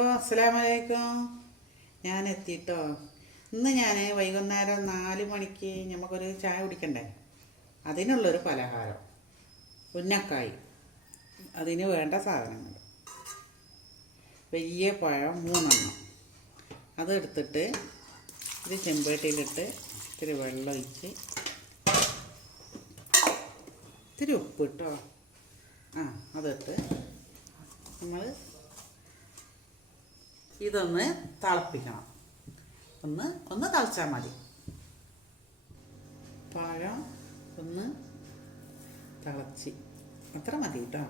അസ്സലാമലൈക്കും. ഞാൻ എത്തിട്ടോ. ഇന്ന് ഞാൻ വൈകുന്നേരം 4 മണിക്ക് നമുക്കൊരു ചായ കുടിക്കണ്ടേ, അതിനുള്ളൊരു പലഹാരം ഉന്നക്കായി. അതിന് വേണ്ട സാധനങ്ങൾ: വലിയ പഴം 3 എണ്ണം, അതെടുത്തിട്ട് ഇത് ചെമ്പേട്ടിയിലിട്ട് ഇത്തിരി വെള്ളം ഒഴിച്ച് ഇത്തിരി ഉപ്പ് ഇട്ടോ, അതിട്ട് നമ്മൾ ഇതൊന്ന് തിളപ്പിക്കണം. ഒന്ന് തിളച്ചാൽ മതി. പഴം ഒന്ന് തിളച്ച് അത്ര മതി കേട്ടോ.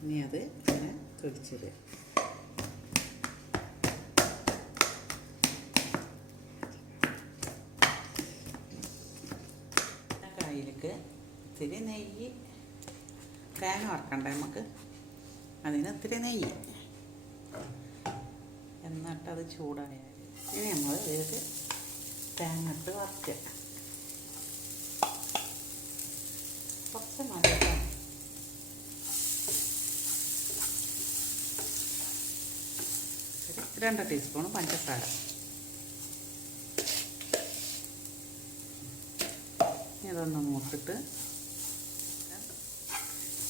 ഇനി അത് ഇങ്ങനെ തൊലിച്ചത് കായിലേക്ക് ഇത്തിരി നെയ്യ്, തേങ്ങ വറക്കണ്ടേ നമുക്ക്, അതിന് ഇത്തിരി നെയ്യ്, എന്നിട്ടത് ചൂടായാൽ ഇനി നമ്മൾ ഇത് തേങ്ങ ഇട്ട് വറുക്കുക. കുറച്ച് മതി, 2 ടീസ്പൂൺ പഞ്ചസാര. ഇതൊന്ന് മൂത്തിട്ട്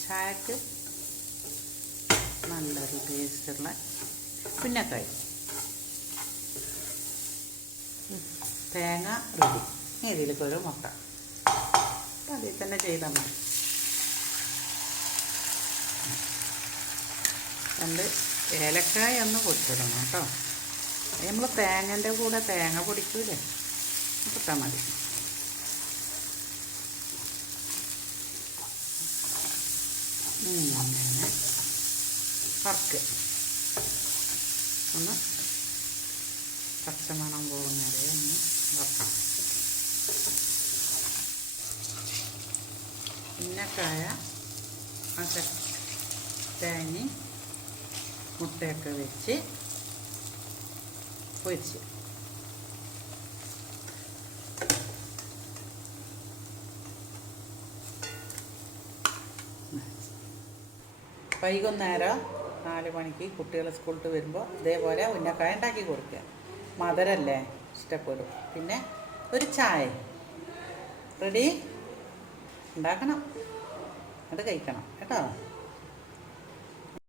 ചായക്ക് നല്ലൊരു ടേസ്റ്റുള്ള ഉന്നക്കായി തേങ്ങ റെഡി. ഇതിലേക്ക് ഒരു മുട്ട, അതിൽ തന്നെ ചെയ്താൽ മതി. 2 ഏലക്കായ ഒന്ന് പൊടിച്ചിടണം കേട്ടോ. നമ്മൾ തേങ്ങൻ്റെ കൂടെ തേങ്ങ പൊടിക്കൂലേ, ഇട്ടാൽ മതി. അങ്ങനെ വറുക്കുക. ഒന്ന് പച്ചമണം പോകുന്നവരെ ഒന്ന് വറക്കണം. ഉന്നക്കായ തേങ്ങ മുട്ടയൊക്കെ വെച്ച് പൊരിച്ച് വൈകുന്നേരം 4 മണിക്ക് കുട്ടികൾ സ്കൂളിൽ വരുമ്പോൾ ഇതേപോലെ ഉന്നക്കായ ഉണ്ടാക്കി കൊടുക്കുക. മധുരല്ലേ, ഇഷ്ടപ്പെടും. പിന്നെ ഒരു ചായ റെഡി. ഉണ്ടാക്കണം, അത് കഴിക്കണം കേട്ടോ.